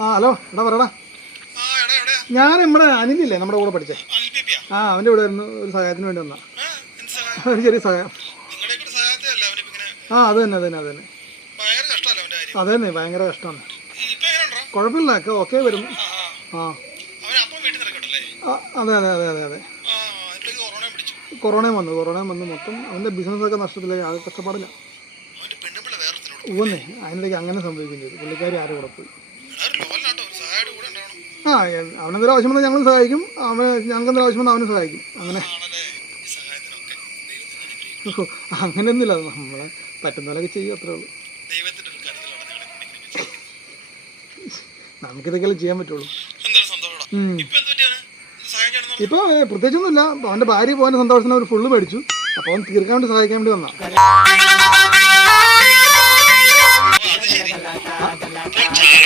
Hello എടാ പറയടാ. ഞാൻ നമ്മുടെ അനിലില്ലേ നമ്മുടെ കൂടെ പഠിച്ചേ, അവൻ്റെ ഇവിടെ വരുന്നു. ഒരു സഹായത്തിന് വേണ്ടി വന്നാ, ഒരു ചെറിയ സഹായം. അത് തന്നെ അതന്നെ, ഭയങ്കര കഷ്ടമാണ്. കുഴപ്പമില്ല, ഓക്കെ വരുന്നു. അതെ കൊറോണയും വന്നു മൊത്തം അവൻ്റെ ബിസിനസ്സൊക്കെ നഷ്ടത്തിലായി, ആകെ കഷ്ടപ്പാടില്ല. ഊന്നേ അതിനിടയ്ക്ക് അങ്ങനെ സംഭവിക്കുകയും ചെയ്തു. പുള്ളിക്കാരി ആരും കൂടെ പോയി. അവനെന്തെങ്കിലും ആവശ്യം വന്നാൽ ഞങ്ങളും സഹായിക്കും, ഞങ്ങൾക്ക് എന്തെങ്കിലും ആവശ്യം വന്നാൽ അവനും സഹായിക്കും. അങ്ങനെയൊന്നുമില്ല, നമ്മളെ പറ്റുന്ന പോലെയൊക്കെ ചെയ്യും, അത്രേ ഉള്ളൂ. നമുക്കിതൊക്കെ ചെയ്യാൻ പറ്റുള്ളൂ. ഇപ്പൊ പ്രത്യേകിച്ചൊന്നുമില്ല. അവന്റെ ഭാര്യ പോകാൻ സന്തോഷത്തിന് അവർ ഫുള്ള് മേടിച്ചു. അപ്പോൾ അവൻ തീർക്കാൻ വേണ്ടി സഹായിക്കാൻ വേണ്ടി വന്നാ.